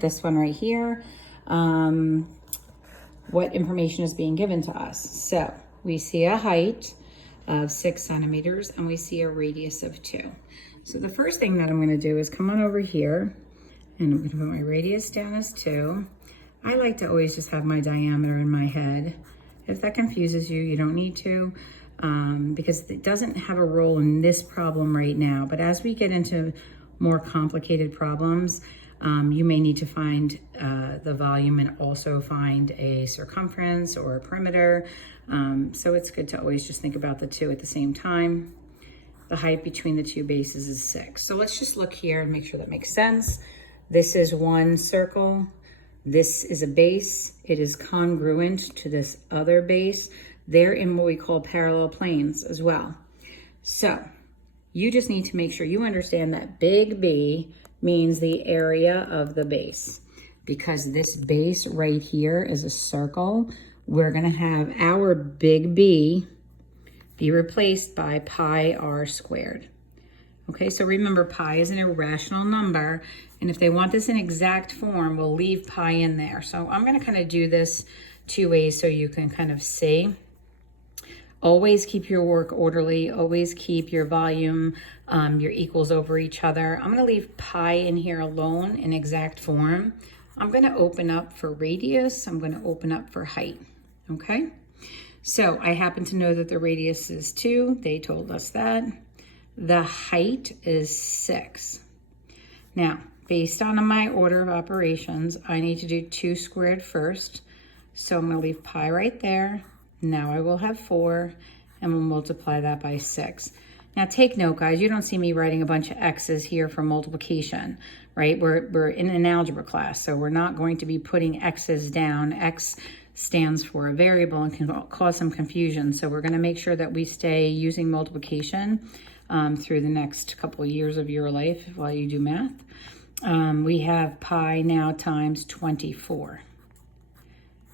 This one right here, what information is being given to us. So we see a height of 6 centimeters and we see a radius of 2. So the first thing that I'm going to do is come on over here and I'm going to put my radius down as 2. I like to always just have my diameter in my head. If that confuses you, you don't need to, because it doesn't have a role in this problem right now. But as we get into more complicated problems, you may need to find the volume and also find a circumference or a perimeter. So it's good to always just think about the two at the same time. The height between the two bases is 6. So let's just look here and make sure that makes sense. This is one circle. This is a base. It is congruent to this other base. They're in what we call parallel planes as well. So you just need to make sure you understand that big B means the area of the base. Because this base right here is a circle, we're going to have our big B be replaced by pi r squared. Okay, so remember, pi is an irrational number, and if they want this in exact form, we'll leave pi in there. So I'm going to kind of do this two ways so you can kind of see. Always keep your work orderly. Always keep your volume, your equals over each other. I'm going to leave pi in here alone in exact form. I'm going to open up for radius. I'm going to open up for height. Okay, so I happen to know that the radius is 2. They told us that. The height is 6. Now, based on my order of operations, I need to do 2 squared first. So I'm going to leave pi right there. Now I will have 4, and we'll multiply that by 6. Now take note, guys, you don't see me writing a bunch of x's here for multiplication, right? We're in an algebra class, so we're not going to be putting x's down. X stands for a variable and can cause some confusion. So we're going to make sure that we stay using multiplication through the next couple of years of your life while you do math. We have pi now times 24.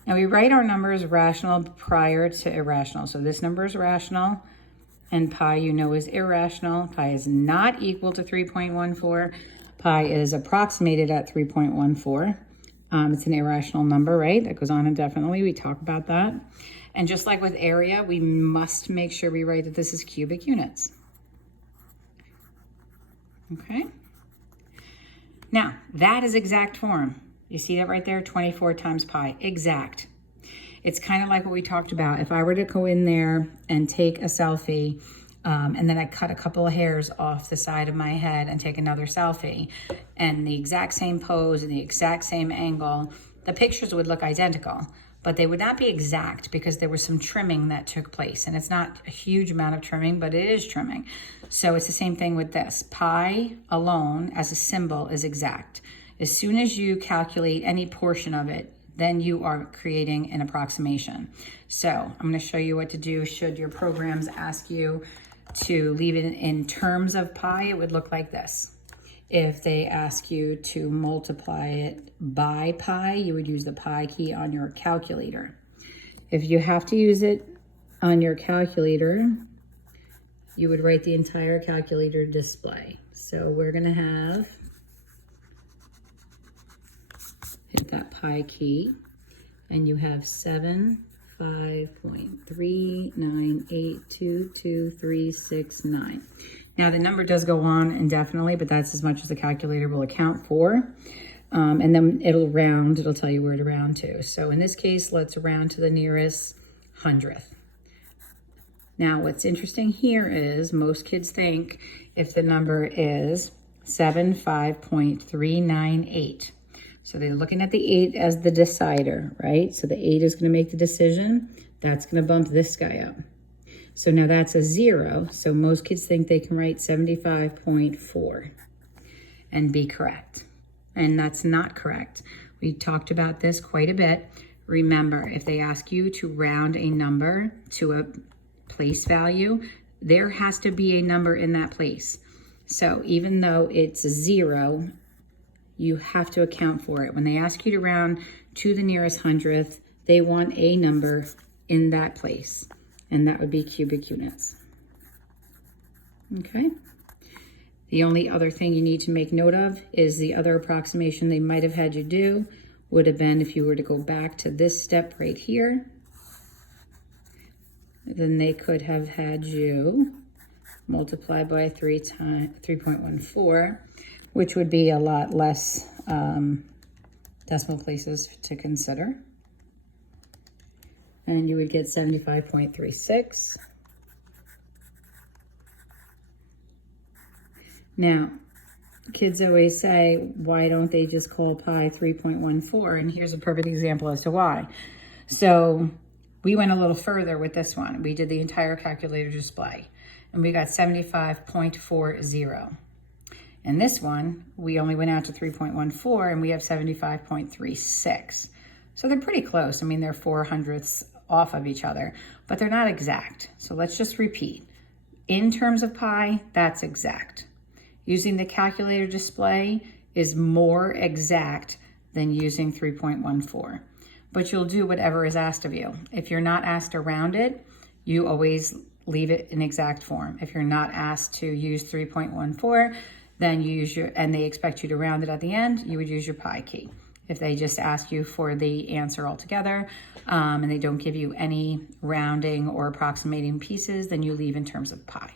Now we write our numbers rational prior to irrational. So this number is rational and pi you know is irrational. Pi is not equal to 3.14. Pi is approximated at 3.14. It's an irrational number, right? That goes on indefinitely. We talk about that. And just like with area, we must make sure we write that this is cubic units. Okay. Now that is exact form. You see that right there, 24 times pi, exact. It's kind of like what we talked about. If I were to go in there and take a selfie, and then I cut a couple of hairs off the side of my head and take another selfie, and the exact same pose and the exact same angle, the pictures would look identical, but they would not be exact because there was some trimming that took place. And it's not a huge amount of trimming, but it is trimming. So it's the same thing with this. Pi alone as a symbol is exact. As soon as you calculate any portion of it, then you are creating an approximation. So I'm going to show you what to do should your programs ask you to leave it in terms of pi. It would look like this. If they ask you to multiply it by pi, you would use the pi key on your calculator. If you have to use it on your calculator, you would write the entire calculator display. So we're going to have, hit that pi key, and you have 75.398222369. Now the number does go on indefinitely, but that's as much as the calculator will account for. And then it'll round, it'll tell you where to round to. So in this case, let's round to the nearest hundredth. Now what's interesting here is most kids think if the number is 75.398. So they're looking at the 8 as the decider, right? So the 8 is going to make the decision. That's going to bump this guy up. So now that's a 0. So most kids think they can write 75.4 and be correct. And that's not correct. We talked about this quite a bit. Remember, if they ask you to round a number to a place value, there has to be a number in that place. So even though it's 0, you have to account for it. When they ask you to round to the nearest hundredth, they want a number in that place, and that would be cubic units. Okay. The only other thing you need to make note of is the other approximation they might have had you do would have been if you were to go back to this step right here, then they could have had you multiply by 3.14, which would be a lot less decimal places to consider. And you would get 75.36. Now, kids always say, why don't they just call pi 3.14? And here's a perfect example as to why. So we went a little further with this one. We did the entire calculator display, and we got 75.40. And this one, we only went out to 3.14, and we have 75.36. So they're pretty close. I mean, they're 4/100ths off of each other, but they're not exact. So let's just repeat. In terms of pi, that's exact. Using the calculator display is more exact than using 3.14. But you'll do whatever is asked of you. If you're not asked to round it, you always leave it in exact form. If you're not asked to use 3.14, then you use and they expect you to round it at the end, you would use your pi key. If they just ask you for the answer altogether, and they don't give you any rounding or approximating pieces, then you leave in terms of pi.